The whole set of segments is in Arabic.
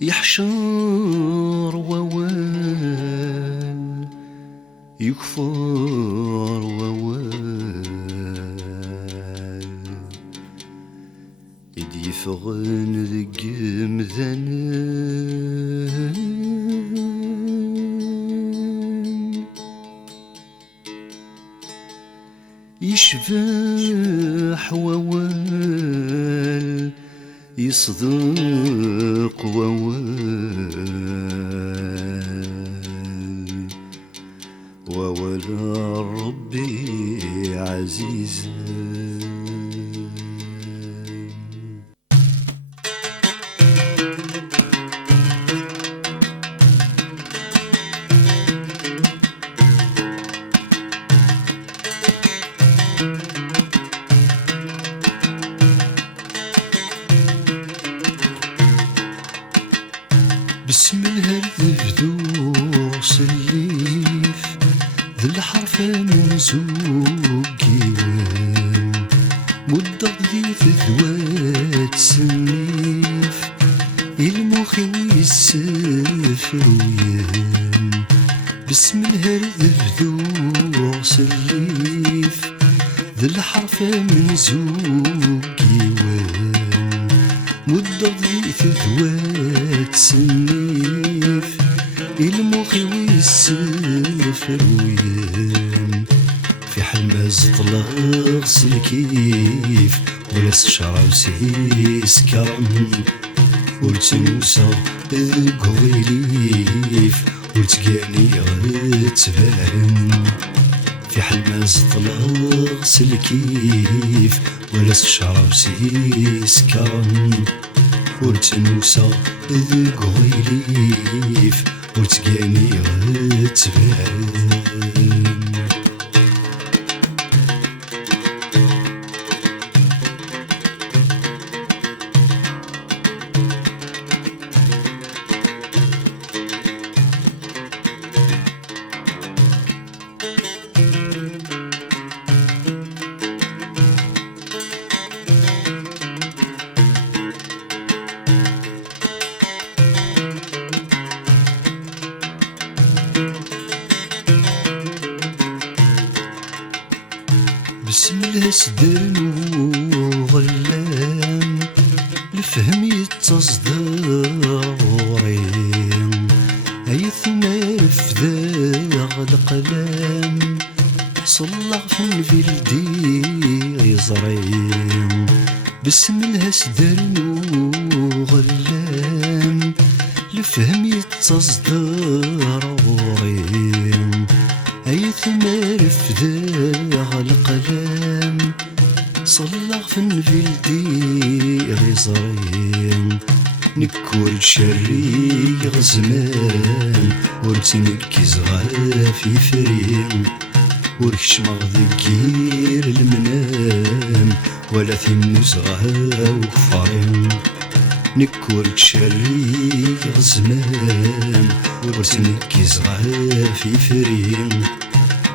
يحشر ووال يكفر ووال إدي يفغن ذق مذنن يشبح ووال يصدق ووال ربي عزيز بسم الله الذبذو سليف ذي الحرف منسوق كيوان مدة ذي ذوات سنيف المخي ويسافر ويان بسم الله الذبذو سليف ذي الحرف منسوق كيوان مدة ذي ذوات سنيف المخي ويسافر ويان في حماز طلق سلكيف ولا سشرة وسيس كرم ولتنوسى ذقويليف ولتقاني غتفاهم في حماز طلق سلكيف ولا سشرة وسيس كرم ولتنوسى ذقويليف ولتقاني غتفاهم بسم الله سدرن وغلام الفهم يتصدر غورين أيثما فذاغ القلام صلغ في الدي يزرين بسم الله سدرن وغلام الفهم يتصدر غورين أيثما فذاغ القلام صلغ في الدير يزرين نكور شري غزمان ورتنكز غافي فريم وركش مغذكير المنام ولا ثموز غا وكفارين نكور شري غزمان ورتنكز غافي فريم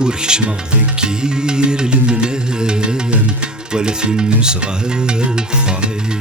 وركش مغذكير المنام ولا ثموز غا وكفارين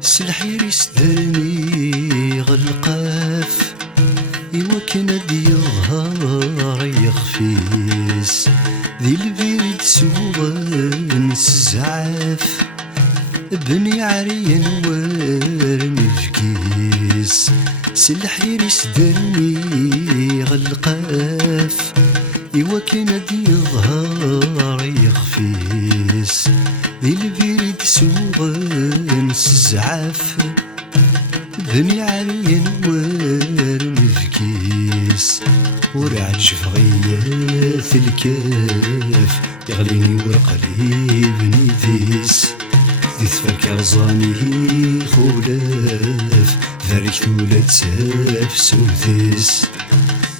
سلحير يسدرني غالقاف إوا كان يظهر يخفيس ذي البريد سوغن سزعاف بني عريان ورنفكيس سلحير يسدرني غالقاف إوا كان يظهر يخفيس ذي البريد سوغن سزعاف بني عريان ورنفكيس ورعجف غياث الكاف يغليني ورقلي بني ذيس ذي ثفرك رزاني خلاف ذريك ثولة ساف سوثيس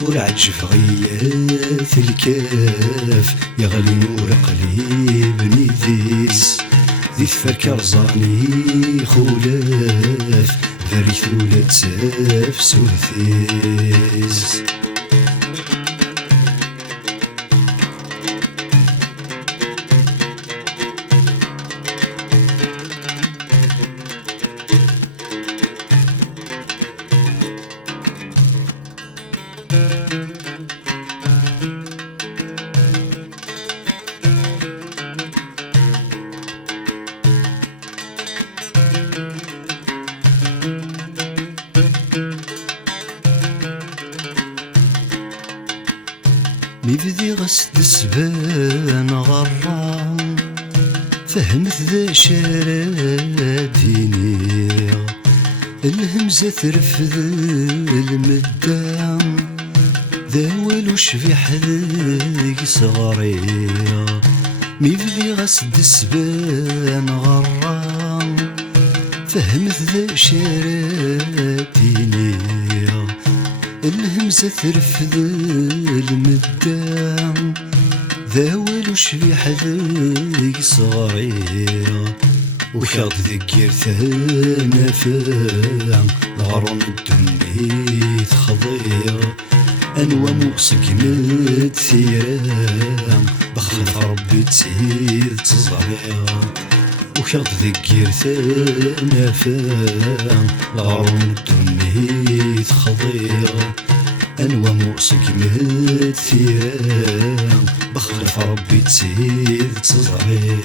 ورعجف غياث الكاف يغلي نور قليب نيذيس ذي ثفرك رزاني خلاف ذريك ثولة ساف سوثيس ميبدي غسد سبان غرام فهمت ذا شراديني الهمزة ترفذ المدام ذا والو شبيح ذيك صغري ميبدي غسد سبان غرام فهمت ذا شراديني الهمزة ترفذ المدام ذا والو شبيح ذيك صغير وكاد ذكر ثانا فاع غرون الدنيا خضيع أنوى موسق متثيرا بخلف ربي تسيد تزريع وكاد ذكر ثانا فاع غرون الدنيا خضيع أنوى موسق متثيرا بخلف ربي تسيد تزريع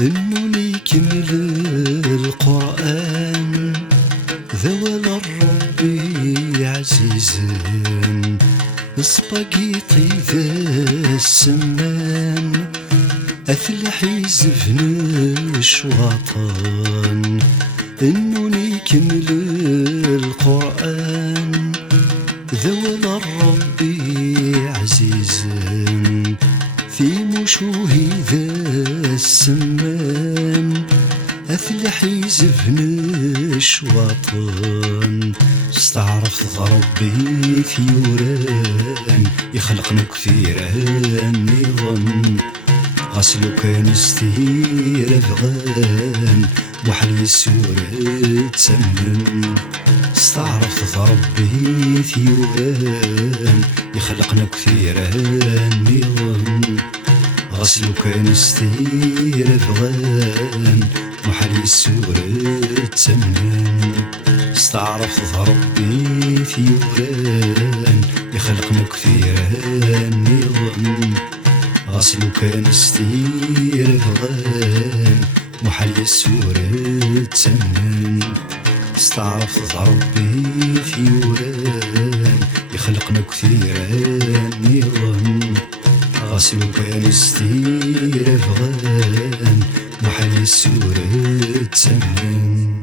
إنني كمل القرآن ذوال الربي عزيزا السباقيطي ذا السمان أثلح يزفن الشواطن إنني كمل القرآن ذوال الربي عزيزا في مشوهي ذا السمان أثلح يزفن الشواطن استعرفت ربي ثيوران يخلقنا كثيران نظن غسلو كان استير أفغان وحل السورة تسمن استعرفت ربي ثيوران يخلقنا كثيران نظن غسلو كان استير أفغان وحل السورة تسمن استعرفت ربي ثيوران يخلقنا كثيران نظن غسلو كان استير أفغان وحل السورة تسمن استعرفت ربي ثيوران يخلقنا كثيران نظن غسلو كان استير أفغان وحل السورة تسمن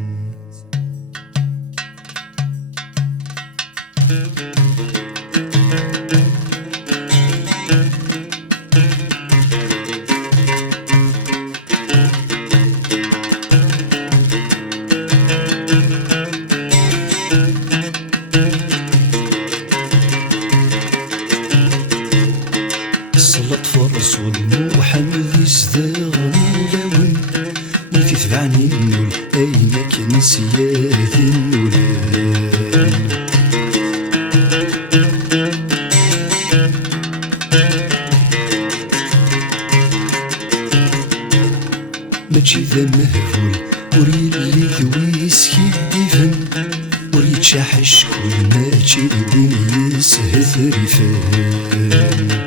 صلت فرسول محمد يزدغ ولون وفي تبعني النول أينك نسيات النولان ماشي ذا مهفول وريد اللي ذويس يدفن وريد شاحش كل ماشي وين يسهث ريفان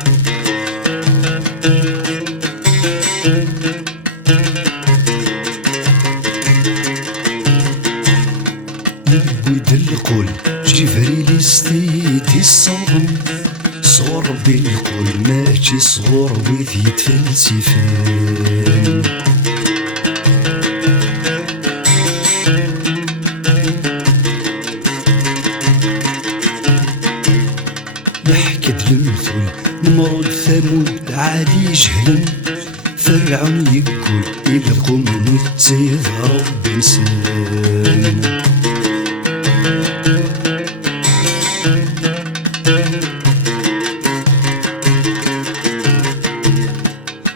بالكل ماشي صغور وذي يتفلسفن. يحكد المثل نمرود ثمود عادي جهلن، فرعون يقول إلكم نتيذ ربي نسان.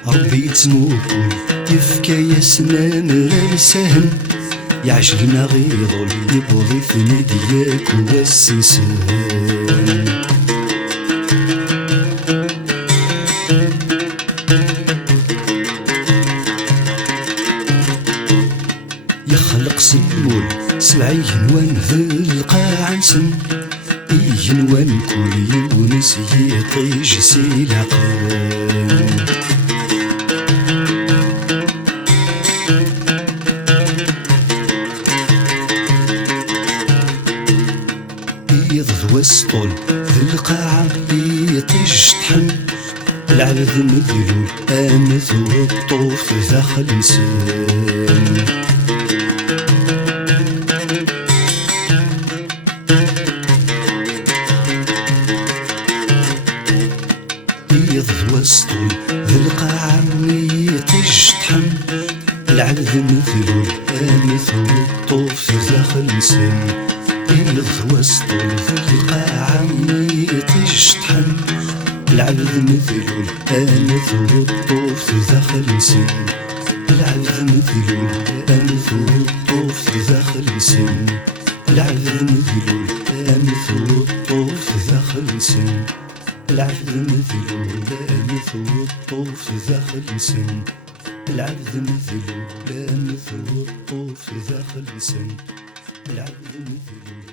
ربي يتنوكل يفكا يسنا مران سهن، يعجلنا غيظل يبغي في ندياك والسنسان. يخلق سلمول 70 وان ذي القاع نسن، ينوان كل يونس يطيج سيلعقان. يض وسطول ذي القاعة يطيج طحن، العبد مذلول آمث والطوف داخل نسان. يض وسطول ذي القاعة يطيج طحن، العبد مذلول آمث والطوف داخل نسان. يض وسطول ذي القاعة يطيج طحن، العبد مذلول آنث والطوف داخل نسن. العبد مذلول آنث والطوف داخل نسن. العبد مذلول آنث والطوف داخل نسن. العبد مذلول آنث والطوف داخل نسن. العبد مذلول آنث والطوف داخل نسن. العبد مذلول